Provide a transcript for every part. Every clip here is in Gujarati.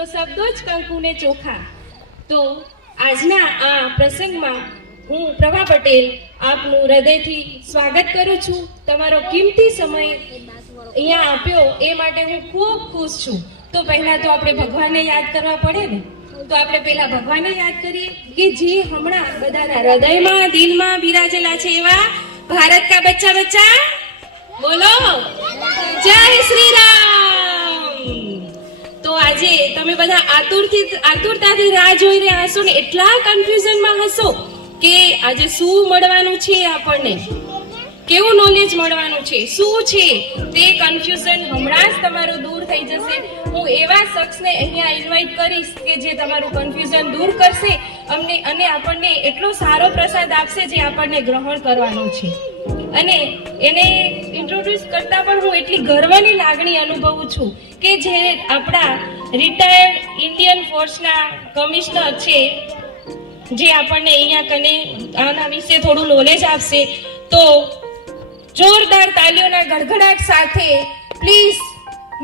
તો શબ્દો જ કંકુને ચોખા. તો આજના આ પ્રસંગમાં હું પ્રભા પટેલ આપનું હૃદયથી સ્વાગત કરું છું. તમારો કિંમતી સમય અહીંયા આપ્યો એ માટે હું ખૂબ ખુશ છું. તો પહેલા તો આપણે ભગવાનને યાદ કરવા પડે ને, તો આપણે પહેલા ભગવાનને યાદ કરીએ કે જે હમણાં બધાના હૃદયમાં દિલમાં બિરાજેલા છે એવા ભારત કા બચ્ચા બચ્ચા બોલો જય શ્રી રામ. તો આજે તમે બધા આતુરતાથી રાહ જોઈ રહ્યા હશો ને એટલા કન્ફ્યુઝનમાં હશો કે આજે શું મળવાનું છે, આપણને કેવું નોલેજ મળવાનું છે, શું છે તે કન્ફ્યુઝન હમણાં જ તમારું દૂર થઈ જશે. હું એવા શખ્સને અહીંયા ઇન્વાઇટ કરીશ કે જે તમારું કન્ફ્યુઝન દૂર કરશે અને આપણને એટલો સારો પ્રસાદ આપશે જે આપણને ગ્રહણ કરવાનું છે. અને એને ઇન્ટ્રોડ્યુસ કરતા પણ હું એટલી ગર્વની લાગણી અનુભવું છું કે જે આપણા રિટાયર્ડ ઇન્ડિયન ફોર્સના કમિશનર છે, જે આપણને અહીંયા કને આના વિશે થોડું નોલેજ આપશે. તો જોરદાર તાલીઓના ગડગડાટ સાથે please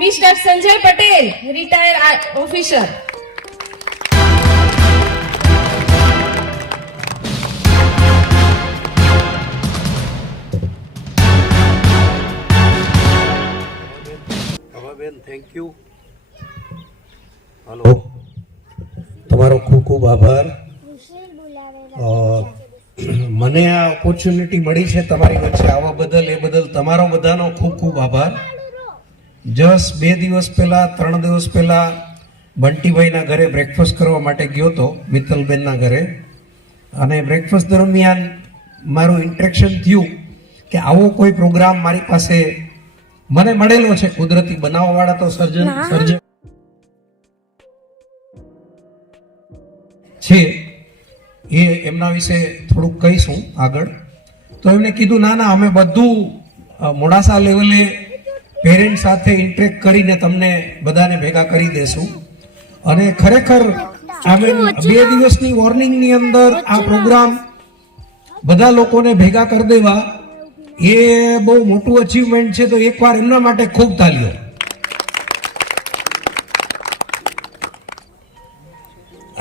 mister Sanjay Patel, retired officer. બેન થેન્ક યુ. હલો, તમારો ખૂબ ખૂબ આભાર. મને આ ઓપોર્ચ્યુનિટી મળી છે તમારી વચ્ચે આવવા બદલ, એ બદલ તમારો બધાનો ખૂબ ખૂબ આભાર. જસ્ટ 2 દિવસ પહેલા 3 દિવસ પહેલા બંટીભાઈના ઘરે બ્રેકફાસ્ટ કરવા માટે ગયો હતો, મિત્તલબેનના ઘરે. અને બ્રેકફાસ્ટ દરમિયાન મારું ઇન્ટરેક્શન થયું કે આવો કોઈ પ્રોગ્રામ મારી પાસે મને મળેલો છે. કુદરતી બનાવવાવાળા તો સર્જન છે, એ એમના વિશે થોડુંક કહીશું આગળ. તો એમને કીધું ના ના, અમે બધું મોડાસા લેવલે પેરેન્ટ સાથે ઇન્ટરેક્ટ કરીને તમને બધાને ભેગા કરી દેશું. અને ખરેખર અમે 2 દિવસની વોર્નિંગની અંદર આ પ્રોગ્રામ બધા લોકોને ભેગા કરી દેવા એ બહુ મોટું અચીવમેન્ટ છે. તો એકવાર એમના માટે ખૂબ તાલીઓ.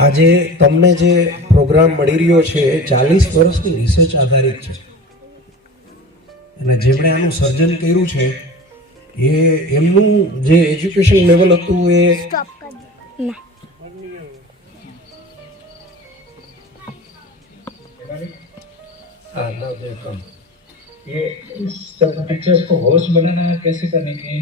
આજે તમને જે પ્રોગ્રામ મળી રહ્યો છે એ 40 વર્ષની રિસર્ચ આધારિત છે. અને જેમણે આનું સર્જન કર્યું છે એ એમનું જે એજ્યુકેશન લેવલ હતું એ ये सब टीचर्स को होस्ट बनाना कैसे करने की